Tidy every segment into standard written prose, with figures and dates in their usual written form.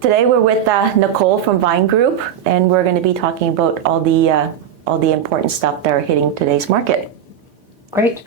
Today we're with Nicole from Vine Group, and we're going to be talking about all the important stuff that are hitting today's market. Great.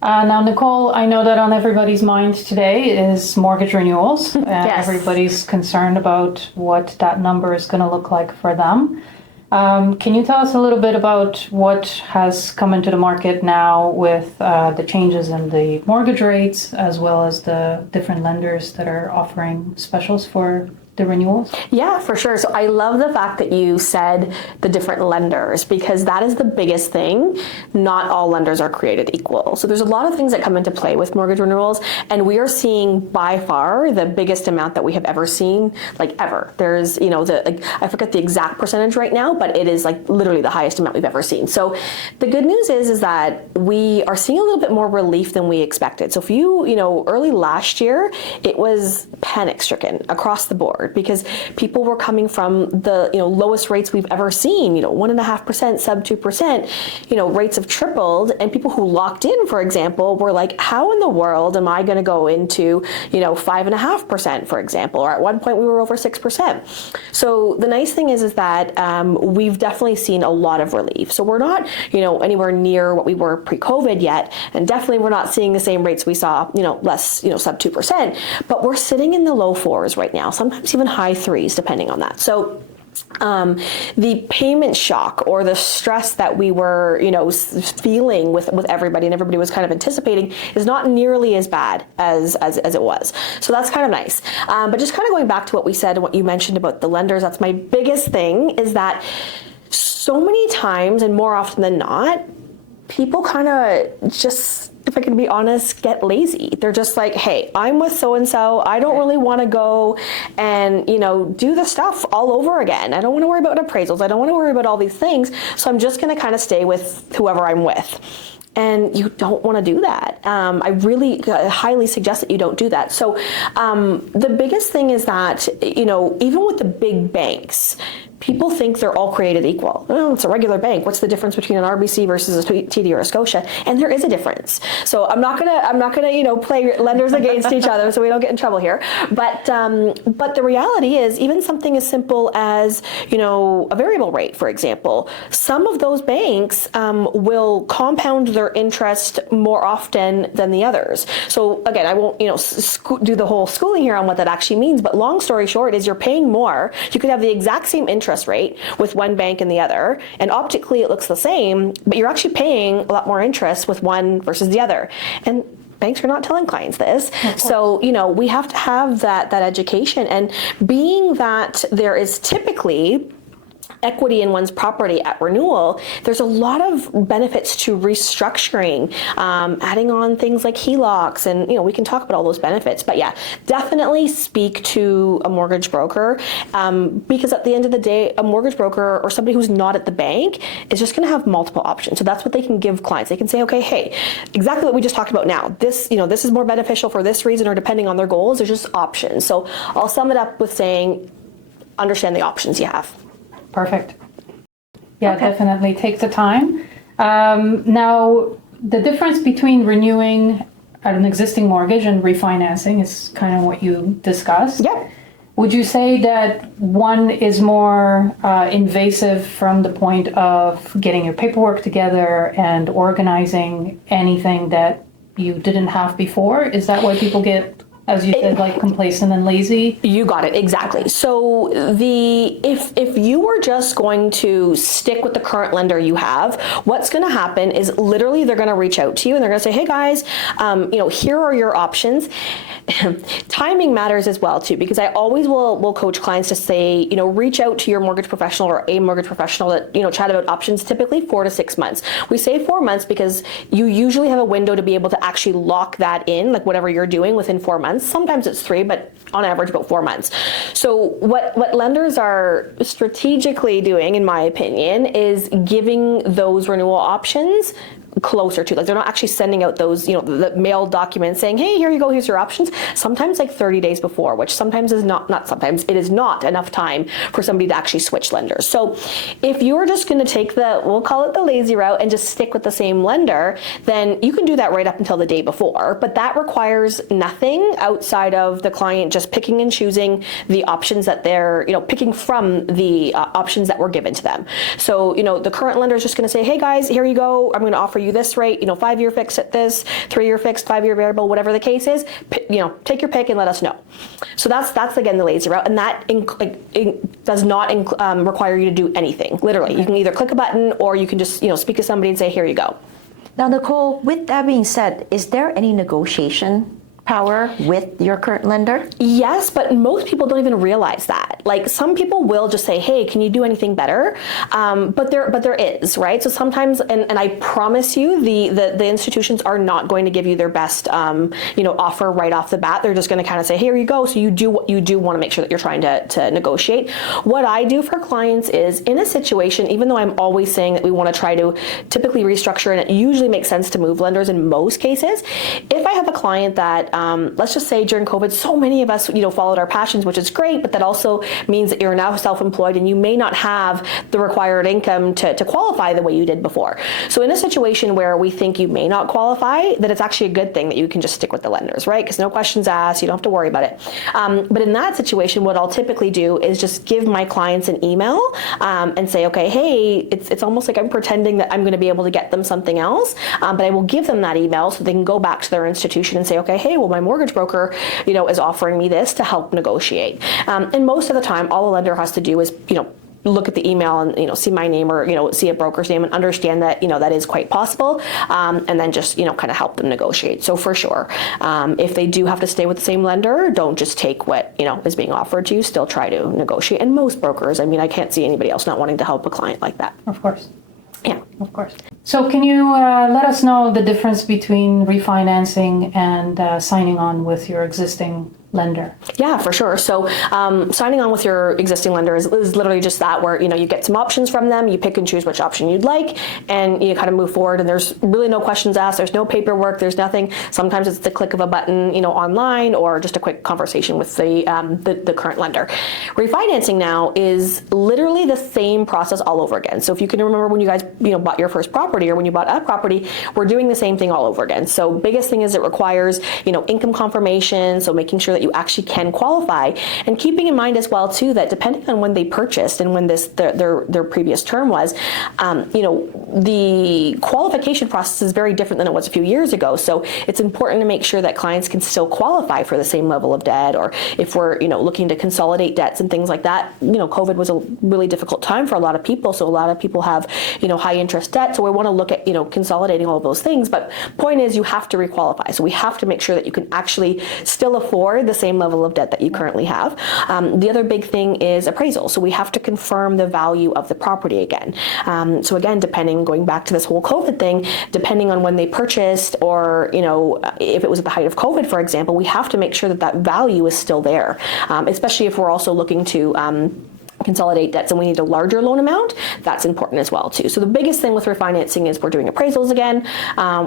Now, Nicole, I know that on everybody's mind today is mortgage renewals. Yes. Everybody's concerned about what that number is going to look like for them. Can you tell us a little bit about what has come into the market now with the changes in the mortgage rates, as well as the different lenders that are offering specials for the renewals? Yeah, for sure. So I love the fact that you said the different lenders, because that is the biggest thing. Not all lenders are created equal. So there's a lot of things that come into play with mortgage renewals, and we are seeing by far the biggest amount that we have ever seen, like ever. There's, I forget the exact percentage right now, but it is like literally the highest amount we've ever seen. So the good news is that we are seeing a little bit more relief than we expected. So if early last year, it was panic stricken across the board, because people were coming from the lowest rates we've ever seen, 1.5%, sub 2%, rates have tripled, and people who locked in, for example, were like, how in the world am I going to go into 5.5%, for example, or at one point we were over 6%. So the nice thing is that we've definitely seen a lot of relief. So we're not anywhere near what we were pre-COVID yet, and definitely we're not seeing the same rates we saw less sub 2%, but we're sitting in the low fours right now, sometimes even high threes, depending on that. So the payment shock or the stress that we were, feeling with everybody, and everybody was kind of anticipating, is not nearly as bad as it was. So that's kind of nice. But just kind of going back to what we said and what you mentioned about the lenders, that's my biggest thing, is that so many times, and more often than not, people kind of just, if I can be honest, get lazy. They're just like, hey, I'm with so-and-so. I don't really want to go and, do the stuff all over again. I don't want to worry about appraisals. I don't want to worry about all these things. So I'm just going to kind of stay with whoever I'm with. And you don't want to do that. I really highly suggest that you don't do that. So the biggest thing is that, even with the big banks, people think they're all created equal. Oh, it's a regular bank. What's the difference between an RBC versus a TD or a Scotia? And there is a difference. So I'm not gonna play lenders against each other, so we don't get in trouble here. But the reality is, even something as simple as a variable rate, for example, some of those banks will compound their interest more often than the others. So again, I won't do the whole schooling here on what that actually means. But long story short is, you're paying more. You could have the exact same interest rate with one bank and the other, and optically it looks the same, but you're actually paying a lot more interest with one versus the other. And banks are not telling clients this. So, we have to have that education. And being that there is typically equity in one's property at renewal, there's a lot of benefits to restructuring, adding on things like HELOCs, and we can talk about all those benefits. But yeah, definitely speak to a mortgage broker, because at the end of the day, a mortgage broker or somebody who's not at the bank is just going to have multiple options. So that's what they can give clients. They can say, okay, hey, exactly what we just talked about now. This is more beneficial for this reason, or depending on their goals. There's just options. So I'll sum it up with saying, understand the options you have. Perfect. Yeah, okay. Definitely take the time. Now, the difference between renewing an existing mortgage and refinancing is kind of what you discussed. Yep. Would you say that one is more invasive from the point of getting your paperwork together and organizing anything that you didn't have before? Is that why people get, as you said, like complacent and lazy? You got it, exactly. So if you were just going to stick with the current lender you have, what's going to happen is literally they're going to reach out to you and they're going to say, hey guys, here are your options. Timing matters as well too, because I always will coach clients to say, reach out to your mortgage professional or a mortgage professional that, chat about options, typically 4 to 6 months. We say 4 months because you usually have a window to be able to actually lock that in, like whatever you're doing, within 4 months. Sometimes it's 3, but on average about 4 months. So what lenders are strategically doing, in my opinion, is giving those renewal options closer to. Like they're not actually sending out those, the mail documents saying, hey, here you go, here's your options. Sometimes like 30 days before, which sometimes is not sometimes, it is not enough time for somebody to actually switch lenders. So if you're just going to take we'll call it the lazy route and just stick with the same lender, then you can do that right up until the day before. But that requires nothing outside of the client just picking and choosing the options that they're, picking from the options that were given to them. So, the current lender is just going to say, hey guys, here you go. I'm going to offer you this rate, 5-year fixed at this, 3-year fixed, 5-year variable, whatever the case is, take your pick and let us know. So that's again, the lazy route. And that does not require you to do anything. Literally, you can either click a button or you can just, speak to somebody and say, here you go. Now, Nicole, with that being said, is there any negotiation power with your current lender? Yes, but most people don't even realize that. Like some people will just say, hey, can you do anything better? But there is, right? So sometimes, and I promise you, the institutions are not going to give you their best, offer right off the bat. They're just going to kind of say, here you go. So you do want to make sure that you're trying to negotiate. What I do for clients is in a situation, even though I'm always saying that we want to try to typically restructure, and it usually makes sense to move lenders in most cases, if I have a client that let's just say during COVID, so many of us, followed our passions, which is great, but that also means that you're now self-employed and you may not have the required income to qualify the way you did before. So in a situation where we think you may not qualify, that it's actually a good thing that you can just stick with the lenders, right? Because no questions asked, you don't have to worry about it. But in that situation, what I'll typically do is just give my clients an email and say, okay, hey, it's almost like I'm pretending that I'm going to be able to get them something else, but I will give them that email so they can go back to their institution and say, okay, hey, well, my mortgage broker, is offering me this to help negotiate. And most of the time, all a lender has to do is, look at the email and, see my name or, see a broker's name and understand that, that is quite possible. And then just, kind of help them negotiate. So for sure, if they do have to stay with the same lender, don't just take what, is being offered to you, still try to negotiate. And most brokers, I can't see anybody else not wanting to help a client like that. Of course. Yeah. Of course. So can you let us know the difference between refinancing and signing on with your existing lender? Yeah, for sure. So signing on with your existing lender is literally just that, where you get some options from them, you pick and choose which option you'd like, and you kind of move forward. And there's really no questions asked. There's no paperwork. There's nothing. Sometimes it's the click of a button, online, or just a quick conversation with the current lender. Refinancing now is literally the same process all over again. So if you can remember when you guys bought your first property, or when you bought a property, we're doing the same thing all over again. So biggest thing is it requires income confirmation. So making sure that you actually can qualify, and keeping in mind as well too that depending on when they purchased and when their previous term was, the qualification process is very different than it was a few years ago. So it's important to make sure that clients can still qualify for the same level of debt, or if we're looking to consolidate debts and things like that. COVID was a really difficult time for a lot of people, so a lot of people have high interest debt. So we want to look at consolidating all of those things. But point is, you have to requalify. So we have to make sure that you can actually still afford the same level of debt that you currently have. The other big thing is appraisal. So we have to confirm the value of the property again. So again, going back to this whole COVID thing, depending on when they purchased, or if it was at the height of COVID, for example, we have to make sure that value is still there, especially if we're also looking to consolidate debts and we need a larger loan amount. That's important as well too. So the biggest thing with refinancing is we're doing appraisals again,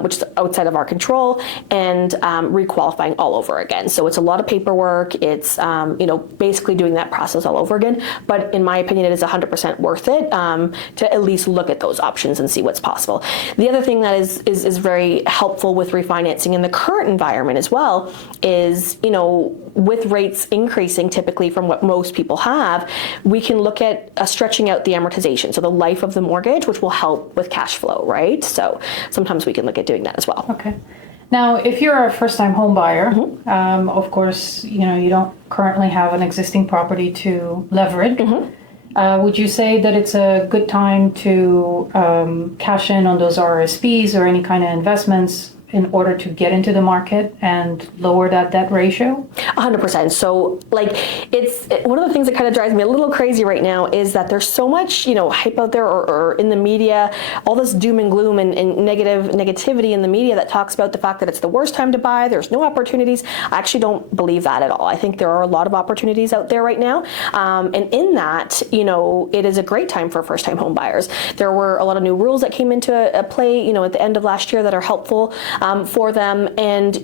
which is outside of our control, and requalifying all over again. So it's a lot of paperwork. It's basically doing that process all over again. But in my opinion, it is 100% worth it to at least look at those options and see what's possible. The other thing that is very helpful with refinancing in the current environment as well is, with rates increasing typically from what most people have, we can look at stretching out the amortization, so the life of the mortgage, which will help with cash flow, right? So sometimes we can look at doing that as well. Okay. Now, if you're a first-time home buyer, of course, you don't currently have an existing property to leverage. Would you say that it's a good time to cash in on those RSPs or any kind of investments in order to get into the market and lower that debt ratio? 100%. So it's one of the things that kind of drives me a little crazy right now is that there's so much, hype out there or in the media, all this doom and gloom and negativity in the media that talks about the fact that it's the worst time to buy, there's no opportunities. I actually don't believe that at all. I think there are a lot of opportunities out there right now. And in that, it is a great time for first-time home buyers. There were a lot of new rules that came into play, at the end of last year that are helpful for them. And,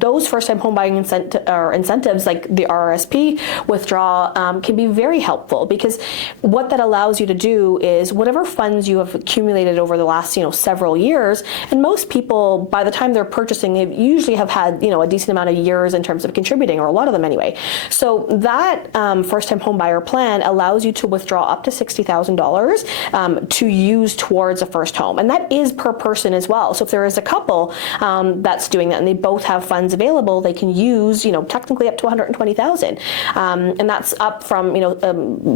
those first-time home buying incentives like the RRSP withdrawal can be very helpful, because what that allows you to do is whatever funds you have accumulated over the last, several years, and most people, by the time they're purchasing, they usually have had, a decent amount of years in terms of contributing, or a lot of them anyway. So that first-time home buyer plan allows you to withdraw up to $60,000 to use towards a first home. And that is per person as well. So if there is a couple that's doing that and they both have funds available, they can use, technically up to $120,000. And that's up from,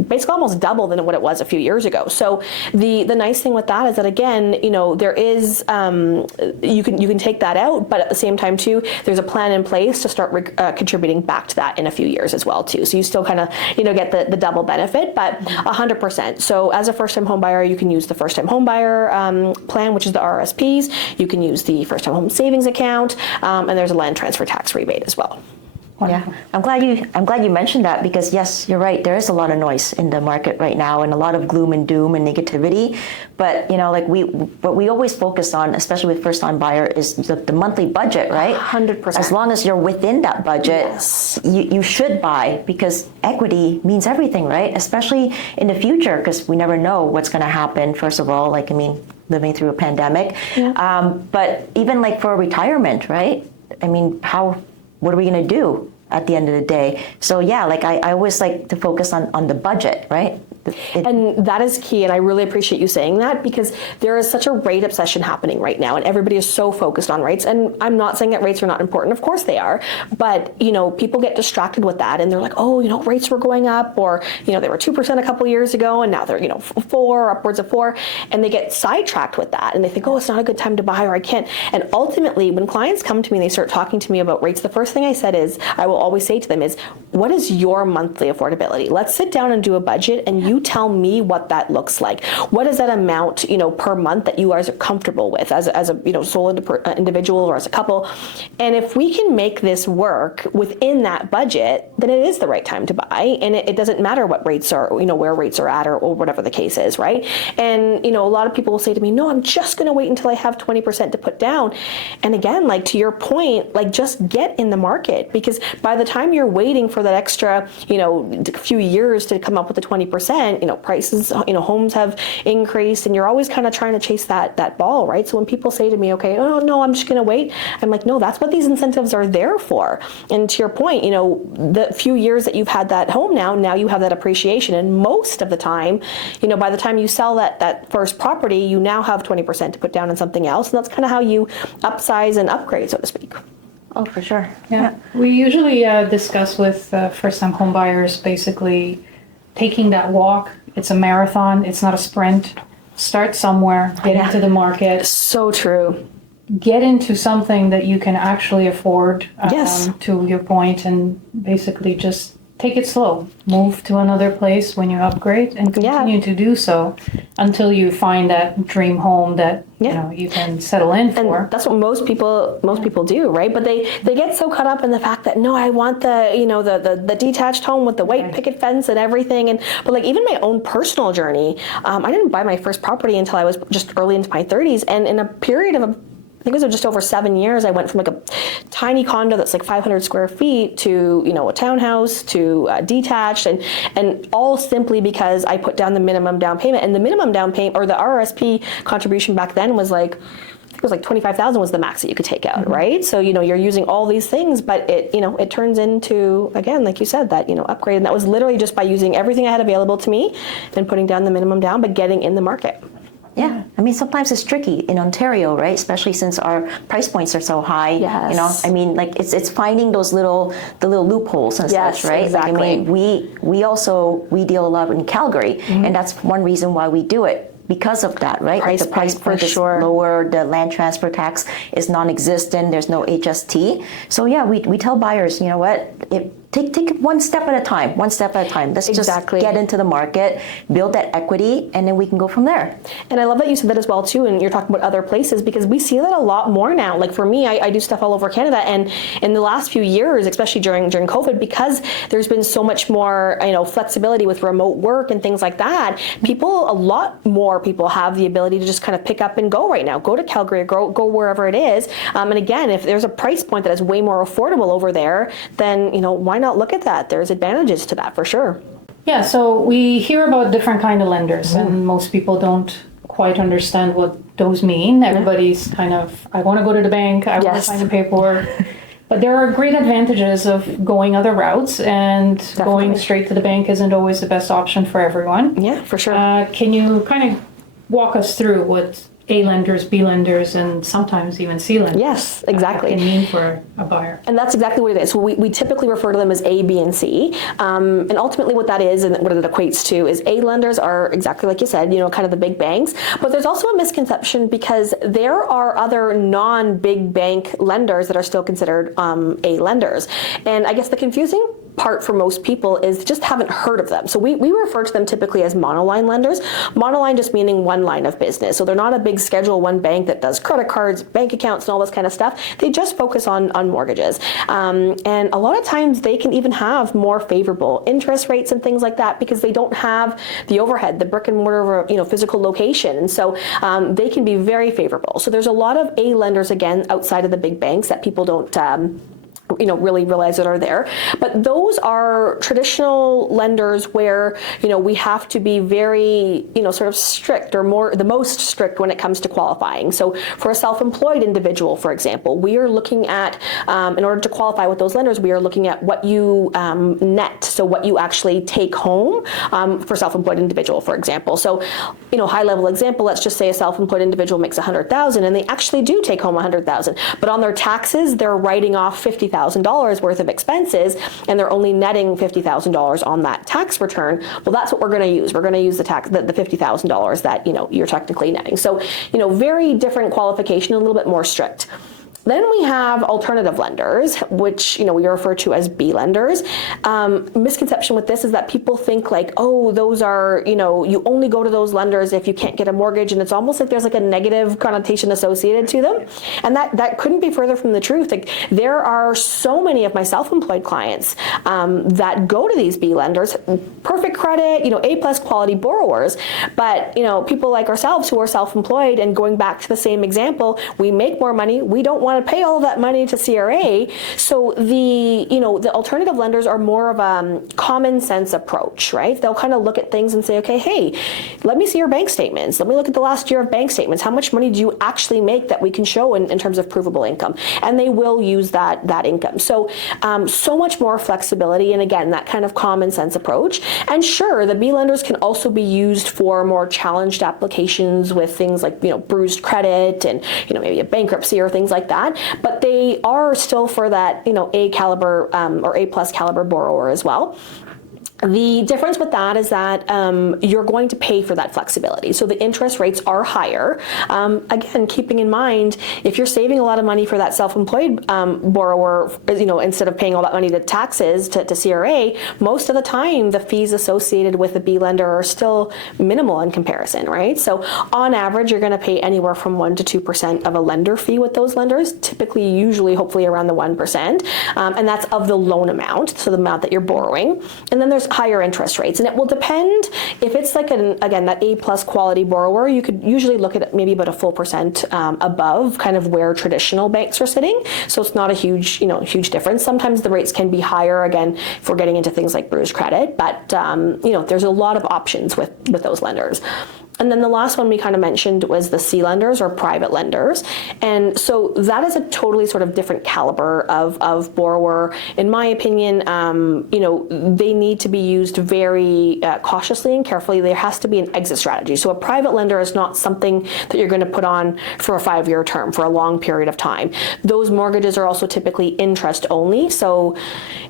basically almost double than what it was a few years ago. So the nice thing with that is that, again, there is, you can take that out, but at the same time too, there's a plan in place to start contributing back to that in a few years as well too. So you still kind of, get the double benefit, but 100%. So as a first-time home buyer, you can use the first-time home buyer plan, which is the RRSPs. You can use the first-time home savings account, and there's a land transfer tax rebate as well. Yeah, I'm glad you mentioned that, because yes, you're right. There is a lot of noise in the market right now, and a lot of gloom and doom and negativity. But what we always focus on, especially with first-time buyer, is the monthly budget, right? 100%. As long as you're within that budget, yes, you should buy, because equity means everything, right? Especially in the future, because we never know what's going to happen. First of all, living through a pandemic, but even for retirement, right? What are we going to do at the end of the day? So yeah, I always like to focus on the budget, right? And that is key, and I really appreciate you saying that, because there is such a rate obsession happening right now, and everybody is so focused on rates. And I'm not saying that rates are not important. Of course they are. But, people get distracted with that, and they're like, oh, rates were going up, or, they were 2% a couple years ago, and now they're, 4, upwards of 4, and they get sidetracked with that, and they think, oh, it's not a good time to buy, or I can't. And ultimately, when clients come to me and they start talking to me about rates, the first thing I will always say to them is, what is your monthly affordability? Let's sit down and do a budget, and you tell me what that looks like. What is that amount, per month that you guys are comfortable with as a sole individual or as a couple? And if we can make this work within that budget, then it is the right time to buy. And it doesn't matter what rates are, where rates are at, or whatever the case is, right? And, a lot of people will say to me, no, I'm just going to wait until I have 20% to put down. And again, to your point, just get in the market, because by the time you're waiting for that extra, few years to come up with the 20%, prices, homes have increased, and you're always kind of trying to chase that ball, right? So when people say to me, okay, oh no, I'm just going to wait, I'm like, no, that's what these incentives are there for. And to your point, the few years that you've had that home now you have that appreciation, and most of the time, by the time you sell that first property, you now have 20% to put down on something else, and that's kind of how you upsize and upgrade, so to speak. Oh, for sure. Yeah. We usually discuss with first-time home buyers basically taking that walk. It's a marathon. It's not a sprint. Start somewhere. Get into the market. So true. Get into something that you can actually afford. Yes. To your point, and basically just take it slow. Move to another place when you upgrade, and continue to do so until you find that dream home that you can settle in for. And that's what most people do, right? But they get so caught up in the fact that, no, I want the detached home with the white picket fence and everything. But even my own personal journey, I didn't buy my first property until I was just early into my 30s, and in a period of I think it was just over 7 years, I went from a tiny condo that's 500 square feet to, a townhouse, to detached, and all simply because I put down the minimum down payment. And the minimum down payment, or the RRSP contribution back then was it was $25,000 was the max that you could take out, right? So, you're using all these things, but it turns into, again, like you said, that, upgrade. And that was literally just by using everything I had available to me and putting down the minimum down, but getting in the market. Yeah, sometimes it's tricky in Ontario, right? Especially since our price points are so high. Yes. It's finding those little loopholes and such, right? Exactly. We deal a lot in Calgary, and that's one reason why we do it. because of that, right? Price The price point, for point is sure. lower, the land transfer tax is non-existent, there's no HST. So yeah, we tell buyers, you know what, take it one step at a time, Let's Exactly. just get into the market, build that equity, and then we can go from there. And I love that you said that as well too, and you're talking about other places, because we see that a lot more now. Like for me, I do stuff all over Canada, and in the last few years, especially during COVID, because there's been so much more flexibility with remote work and things like that, a lot more people have the ability to just kind of pick up and go right now. Go to Calgary, go wherever it is. And again, if there's a price point that is way more affordable over there, then why not look at that? There's advantages to that for sure. Yeah, so we hear about different kind of lenders, and most people don't quite understand what those mean. Everybody's kind of, I want to go to the bank, I want to Yes. sign the paperwork. But there are great advantages of going other routes, and going straight to the bank isn't always the best option for everyone. Yeah, for sure. Can you kind of walk us through what A lenders, B lenders, and sometimes even C lenders Yes, exactly. can mean for a buyer? And that's exactly what it is. So we typically refer to them as A, B, and C. And ultimately what that is and what it equates to is A lenders are exactly like you said, kind of the big banks. But there's also a misconception because there are other non-big bank lenders that are still considered A lenders. And I guess the confusing part for most people is just haven't heard of them. So we refer to them typically as monoline lenders. Monoline just meaning one line of business. So they're not a big Schedule I bank that does credit cards, bank accounts, and all this kind of stuff. They just focus on mortgages. And a lot of times they can even have more favorable interest rates and things like that because they don't have the overhead, the brick and mortar, physical location. And so they can be very favorable. So there's a lot of A lenders, again, outside of the big banks that people don't really realize that are there. But those are traditional lenders where, we have to be very, sort of strict or the most strict when it comes to qualifying. So for a self-employed individual, for example, we are looking at, in order to qualify with those lenders, we are looking at what you net, so what you actually take home for self-employed individual, for example. So, high level example, let's just say a self-employed individual makes $100,000 and they actually do take home $100,000, but on their taxes, they're writing off $50,000 worth of expenses and they're only netting $50,000 on that tax return. Well, that's what we're going to use. We're going to use the $50,000 that, you're technically netting. So, very different qualification, a little bit more strict. Then we have alternative lenders, which we refer to as B lenders. Misconception with this is that people think like, oh, those are, you only go to those lenders if you can't get a mortgage, and it's almost like there's like a negative connotation associated to them. And that couldn't be further from the truth. Like there are so many of my self-employed clients that go to these B lenders, perfect credit, A+ quality borrowers. But people like ourselves who are self-employed, and going back to the same example, we make more money. We don't want to pay all of that money to CRA. So the alternative lenders are more of a common sense approach, right? They'll kind of look at things and say, okay, hey, let me see your bank statements. Let me look at the last year of bank statements. How much money do you actually make that we can show in terms of provable income? And they will use that income. So so much more flexibility, and again, that kind of common sense approach. And sure, the B lenders can also be used for more challenged applications with things like bruised credit and maybe a bankruptcy or things like that. But they are still for that A caliber or A+ caliber borrower as well. The difference with that is that you're going to pay for that flexibility. So the interest rates are higher. Again, keeping in mind, if you're saving a lot of money for that self-employed borrower, instead of paying all that money to taxes, to CRA, most of the time the fees associated with the B lender are still minimal in comparison, right? So on average, you're going to pay anywhere from 1% to 2% of a lender fee with those lenders, typically, usually, hopefully around the 1%. And that's of the loan amount, so the amount that you're borrowing. And then there's higher interest rates, and it will depend. If it's like again that A+ quality borrower, you could usually look at maybe about a full percent above kind of where traditional banks are sitting. So it's not a huge difference. Sometimes the rates can be higher, again, if we're getting into things like bruised credit, but there's a lot of options with those lenders. And then the last one we kind of mentioned was the C lenders or private lenders. And so that is a totally sort of different caliber of borrower. In my opinion, they need to be used very cautiously and carefully. There has to be an exit strategy. So a private lender is not something that you're going to put on for a 5-year term, for a long period of time. Those mortgages are also typically interest only. So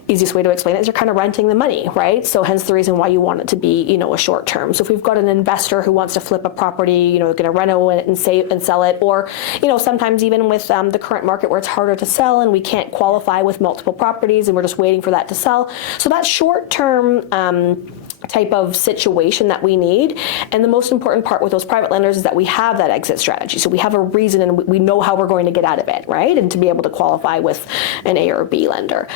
easiest way to explain it is you're kind of renting the money, right? So hence the reason why you want it to be, a short term. So if we've got an investor who wants to flip a property, going to reno it and sell it, or, sometimes even with the current market where it's harder to sell and we can't qualify with multiple properties and we're just waiting for that to sell. So that short-term type of situation that we need. And the most important part with those private lenders is that we have that exit strategy. So we have a reason and we know how we're going to get out of it, right? And to be able to qualify with an A or B lender.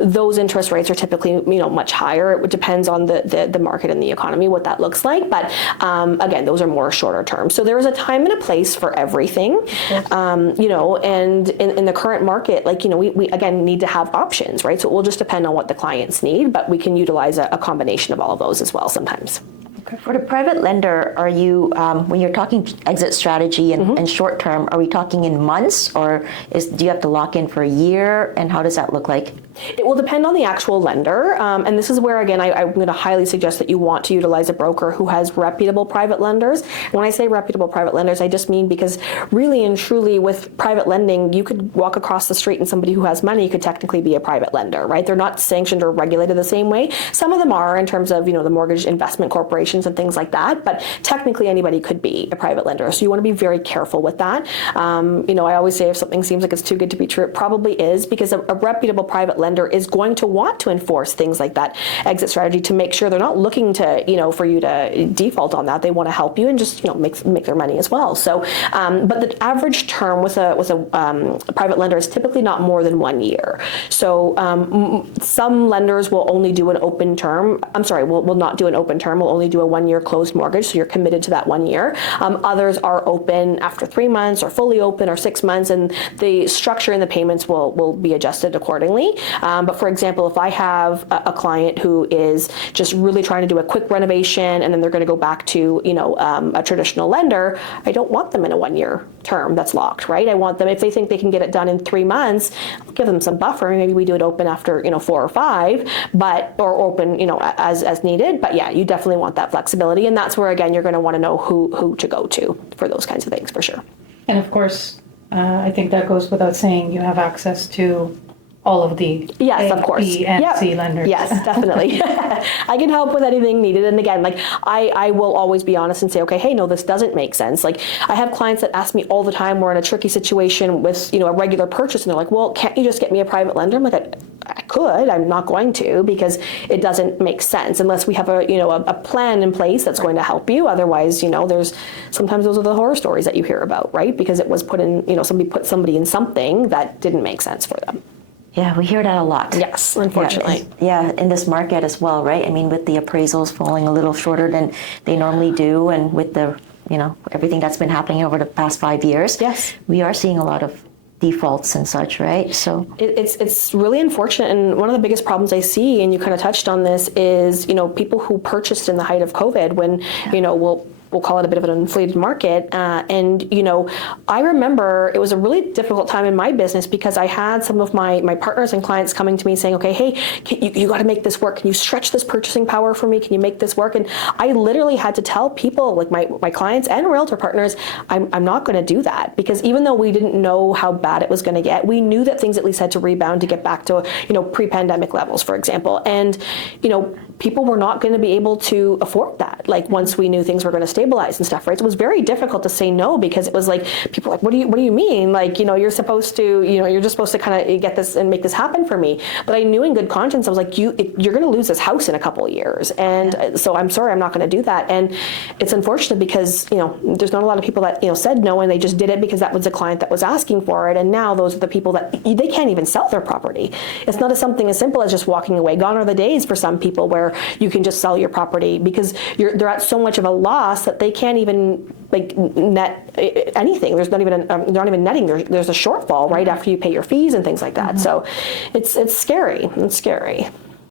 Those interest rates are typically, much higher. It depends on the market and the economy, what that looks like. But again, those are more shorter term. So there is a time and a place for everything, and in the current market, we again need to have options, right? So it will just depend on what the clients need, but we can utilize a combination of all of those as well sometimes. For the private lender, are you, when you're talking exit strategy and short term, are we talking in months, or do you have to lock in for a year, and how does that look like? It will depend on the actual lender, and this is where, again, I'm going to highly suggest that you want to utilize a broker who has reputable private lenders. When I say reputable private lenders, I just mean because really and truly with private lending, you could walk across the street and somebody who has money could technically be a private lender, right? They're not sanctioned or regulated the same way. Some of them are in terms of, the mortgage investment corporations and things like that, but technically anybody could be a private lender. So you want to be very careful with that. I always say if something seems like it's too good to be true, it probably is, because a reputable private lender is going to want to enforce things like that exit strategy to make sure they're not looking to, for you to default on that. They want to help you and just, make their money as well. So, but the average term with a private lender is typically not more than 1 year. So some lenders will only do an open term. Will not do an open term. Will only do a 1 year closed mortgage. So you're committed to that 1 year. Others are open after 3 months or fully open or 6 months, and the structure and the payments will be adjusted accordingly. But for example, if I have a client who is just really trying to do a quick renovation and then they're going to go back to, a traditional lender, I don't want them in a 1 year term that's locked, right? I want them, if they think they can get it done in 3 months, I'll give them some buffer. Maybe we do it open after, 4 or 5, or open, as needed. But yeah, you definitely want that flexibility. And that's where, again, you're going to want to know who to go to for those kinds of things, for sure. And of course, I think that goes without saying, you have access to all of the of course. B and C lenders. Yes, definitely. I can help with anything needed. And again, I will always be honest and say, okay, hey, no, this doesn't make sense. I have clients that ask me all the time, we're in a tricky situation with, a regular purchase, and they're like, well, can't you just get me a private lender? I'm like, I could, I'm not going to, because it doesn't make sense unless we have a plan in place that's going to help you. Otherwise, there's sometimes those are the horror stories that you hear about, right? Because it was put in, somebody put somebody in something that didn't make sense for them. Yeah, we hear that a lot. Yes, unfortunately. Yeah, in this market as well, right? I mean, with the appraisals falling a little shorter than they normally do, and with the, everything that's been happening over the past 5 years. Yes. We are seeing a lot of defaults and such, right? So it's really unfortunate, and one of the biggest problems I see, and you kind of touched on this, is people who purchased in the height of COVID when we'll call it a bit of an inflated market. And I remember it was a really difficult time in my business because I had some of my partners and clients coming to me saying, okay, hey, you got to make this work. Can you stretch this purchasing power for me? Can you make this work? And I literally had to tell people, like my clients and realtor partners, I'm not going to do that, because even though we didn't know how bad it was going to get, we knew that things at least had to rebound to get back to pre-pandemic levels, for example. And people were not going to be able to afford that. Once we knew things were going to stabilize and stuff, right? So it was very difficult to say no, because it was like, people were like, what do you mean? You're supposed to, you're just supposed to kind of get this and make this happen for me. But I knew in good conscience, I was like, you're going to lose this house in a couple of years. And so I'm sorry, I'm not going to do that. And it's unfortunate because, there's not a lot of people that, said no, and they just did it because that was a client that was asking for it. And now those are the people that they can't even sell their property. It's not something as simple as just walking away. Gone are the days for some people where you can just sell your property, because they're at so much of a loss that they can't even net anything. There's not even they're not even netting. There's a shortfall right after you pay your fees and things like that. So it's scary. It's scary.